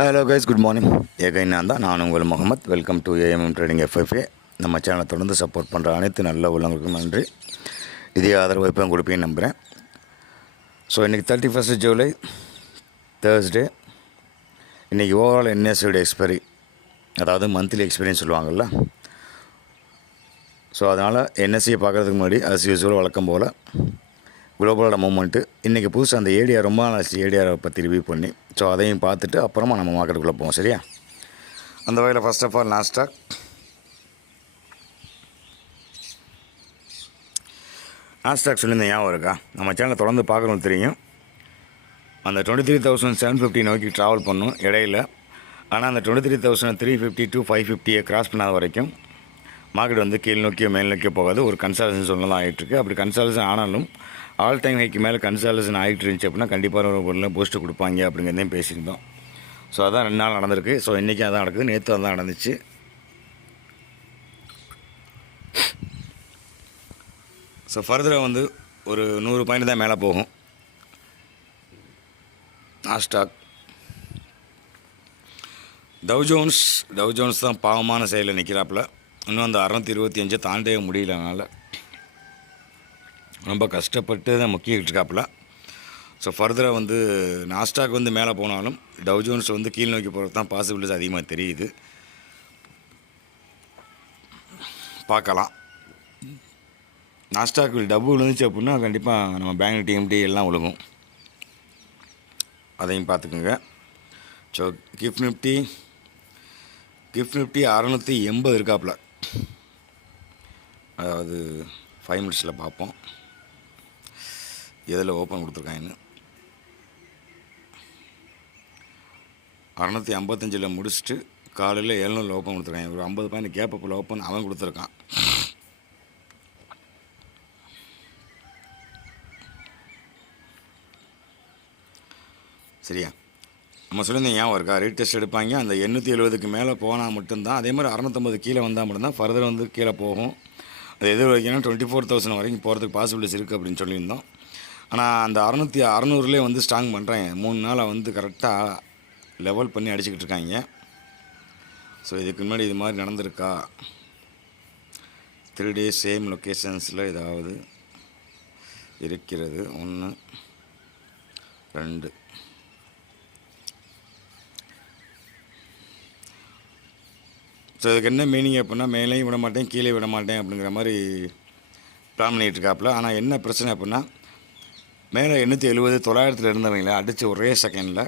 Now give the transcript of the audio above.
Hello guys good morning again நான் தான் நான் உங்கள் Mohammed. Welcome to AMM trading FFA நம்ம சேனலை தொடர்ந்து சப்போர்ட் பண்ணுற அனைத்து நல்ல உள்ளவங்களுக்கும் நன்றி. இதே ஆதரவு இப்போ கொடுப்பேன்னு நம்புகிறேன் ஸோ இன்றைக்கி தேர்ட்டி ஃபஸ்ட் ஜூலை தேர்ஸ்டே இன்றைக்கி ஓவரால் என்எஸ்சியோட எக்ஸ்பைரி அதாவது மந்த்லி எக்ஸ்பீரியன்ஸ் சொல்லுவாங்கள்ல ஸோ அதனால் என்எஸ்சியை பார்க்குறதுக்கு முன்னாடி அஸ் யூஸ்வல் வழக்கம் போல் குளோபலோட மூமெண்ட்டு இன்றைக்கி புதுசாக அந்த ஏடிஆர் ரொம்ப நாளாச்சு ஆச்சு ஏடிஆரை பற்றி ரிவ்யூ பண்ணி. ஸோ அதையும் பார்த்துட்டு அப்புறமா நம்ம மார்க்கெட்டுக்குள்ளே போவோம் சரியா? அந்த வகையில் first of all Nasdaq Nasdaq சொல்லியிருந்தேன் ஞாபகம் இருக்கா? நம்ம சேனலை தொடர்ந்து பார்க்கணும் தெரியும். அந்த twenty three thousand seven fifty நோக்கி ட்ராவல் பண்ணும் இடையில. ஆனால் அந்த twenty three thousand three fifty two five ஃபிஃப்டியை cross பண்ணாத வரைக்கும் மார்க்கெட் வந்து கீழ் நோக்கியோ மேல் நோக்கியோ போகாது. ஒரு கன்சாலேஷன் சொல்ல தான் ஆகிட்டுருக்கு அப்படி கன்சாலேஷன் ஆனாலும் ஆல் டைம் ஹைக்கு மேலே கன்சாலேஷன் ஆகிட்டு இருந்துச்சு அப்படின்னா கண்டிப்பாக ஒரு பொருளில் பூஸ்ட்டு கொடுப்பாங்க அப்படிங்கிறதையும் பேசியிருந்தோம். ஸோ அதான் ரெண்டு நாள் நடந்திருக்கு. ஸோ இன்றைக்கி அதான் நடக்குது. நேற்று அதான் நடந்துச்சு. ஸோ ஃபர்தராக வந்து ஒரு நூறு பாயிண்ட் தான் மேலே போகும். Nasdaq Dow Jones Dow Jones தான் பாவமான செயலில் நிற்கிறாப்புல இன்னும் அந்த அறநூற்றி இருபத்தி அஞ்சை தாண்டவே முடியல அதனால் ரொம்ப கஷ்டப்பட்டு தான் முக்கிக்கிட்டு இருக்காப்புல ஸோ ஃபர்தராக வந்து நாஸ்டாக் வந்து மேலே போனாலும் டவுஜோன்ஸ் வந்து கீழ் நோக்கி போகிறது தான் பாசிபிலிட்டிஸ் அதிகமாக தெரியுது. பார்க்கலாம். நாஸ்டாக் டபுள் விழுந்துச்சு அப்படின்னா கண்டிப்பாக நம்ம பேங்க் டிஎம்டி எல்லாம் விழுகும். அதையும் பார்த்துக்குங்க. So gift Nifty gift Nifty அறநூற்றி எண்பது இருக்காப்புல. அதாவது ஃபைவ் மினிட்ஸில் பார்ப்போம். எதில் ஓப்பன் கொடுத்துருக்காங்கன்னு. அறநூற்றி ஐம்பத்தஞ்சில் முடிச்சுட்டு காலையில் எழுநூறில் ஓப்பன் கொடுத்துருக்காங்க. ஒரு ஐம்பது பாயிண்ட் கேப்பில் ஓப்பன் அவன் கொடுத்துருக்கான். சரியா? நம்ம சொல்லியிருந்தேன் ஞாபகம் இருக்கா? ரீட் டெஸ்ட் எடுப்பாங்க. அந்த எண்ணூற்றி எழுபதுக்கு மேலே போனால் மட்டும்தான். அதே மாதிரி அறநூற்றம்பது கீழே வந்தால் மட்டும்தான் ஃபர்தர் வந்து கீழே போகும். அது எது வரைக்கும் டுவெண்ட்டி ஃபோர் தௌசண்ட் வரைக்கும் போகிறதுக்கு பாசிபிலிட்டிஸ் இருக்குது அப்படின்னு சொல்லியிருந்தோம். ஆனால் அந்த அறநூற்றி அறநூறுலேயே வந்து ஸ்ட்ராங் பண்ணுறேன் மூணு நாளாக வந்து கரெக்டாக லெவல் பண்ணி அடிச்சுக்கிட்டு இருக்காங்க. ஸோ இதுக்கு முன்னாடி இது மாதிரி நடந்திருக்கா? த்ரீ டேஸ் சேம் லொக்கேஷன்ஸில் ஏதாவது இருக்கிறது? ஒன்று ரெண்டு. ஸோ அதுக்கு என்ன மீனிங் அப்படின்னா மேலேயும் விட மாட்டேன் கீழே விட மாட்டேன் அப்படிங்கிற மாதிரி பிளான் பண்ணிகிட்டு இருக்காப்புல. ஆனால் என்ன பிரச்சனை அப்படின்னா மேலே எண்ணூற்றி எழுபது தொள்ளாயிரத்தில் இருந்தவங்கள அடித்து ஒரே செகண்டில்